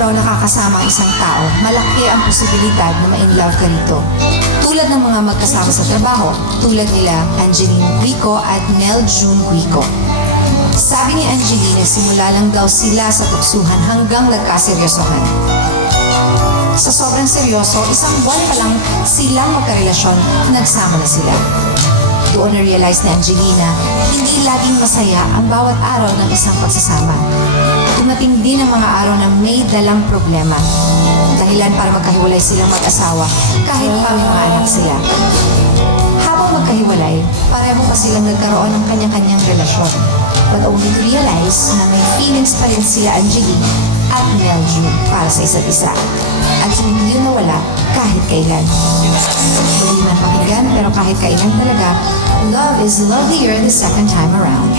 raw nakakasama ang isang tao, malaki ang posibilidad na ma-inlove ka rito. Tulad ng mga magkasama sa trabaho, tulad nila Angeline Guico at Mel June Guico. Sabi ni Angeline, simula lang daw sila sa tuksuhan hanggang nagkaseryosohan. Sa sobrang seryoso, isang buwan pa lang silang magkarelasyon, nagsama na sila. Doon na-realize ni Angelina, hindi laging masaya ang bawat araw ng isang pagsasama. Dumating din ang mga araw na may dalang problema. Dahilan para magkahiwalay silang mag-asawa kahit pa may mga anak sila. Habang magkahiwalay, pareho pa silang nagkaroon ng kanya-kanyang relasyon. But only to realize na may feelings pa rin sila Angeline at Mel June para sa isa't isa. At hindi yun nawala kahit kailan. Hindi man pakinggan, pero kahit kailan talaga, love is lovelier the second time around.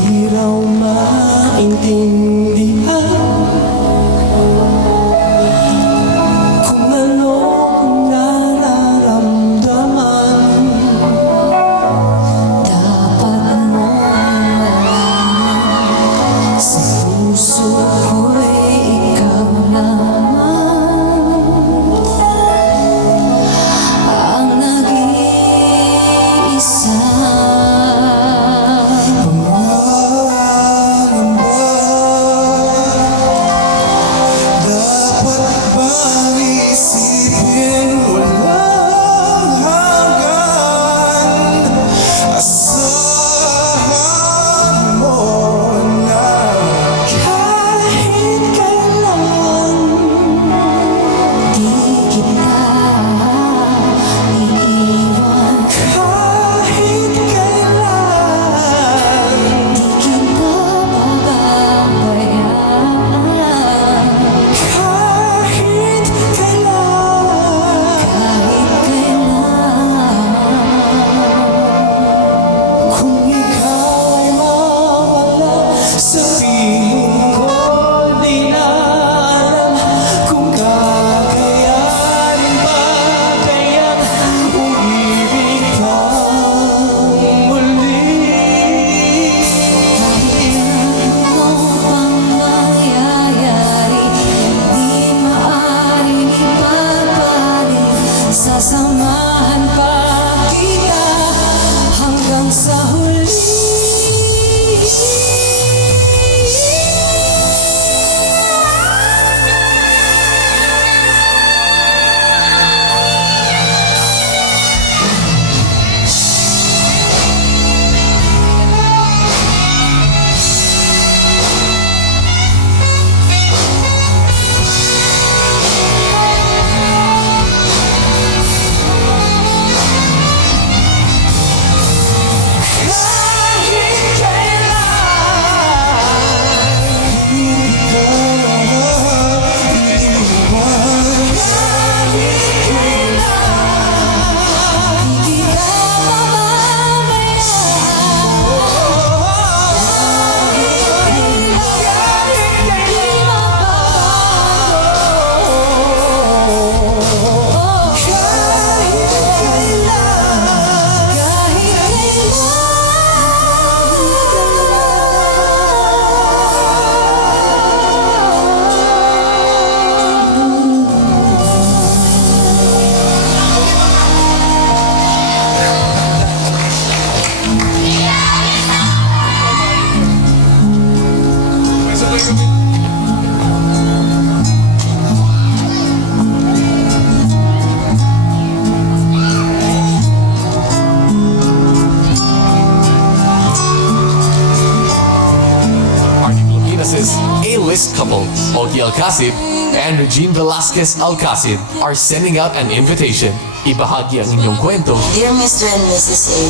Di raw maintindihan kung ano nararamdaman. Dapat mo malaman, sa puso ko'y ikaw lamang ang nag-iisa. Sasamahan pa kita hanggang sa huli. A-list couple, Ogie Alcacid and Regine Velasquez Alcacid, are sending out an invitation ibahagi ang inyong kwento, Dear Mr. and Mrs. A,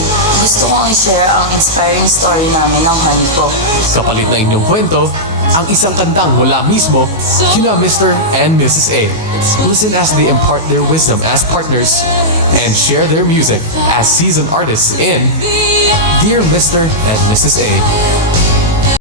gusto kong i-share ang inspiring story namin ng honey ko. kapalit ng inyong kwento, ang isang kantang mula mismo kina Mr. and Mrs. A. Listen as they impart their wisdom as partners and share their music as seasoned artists in Dear Mr. and Mrs. A.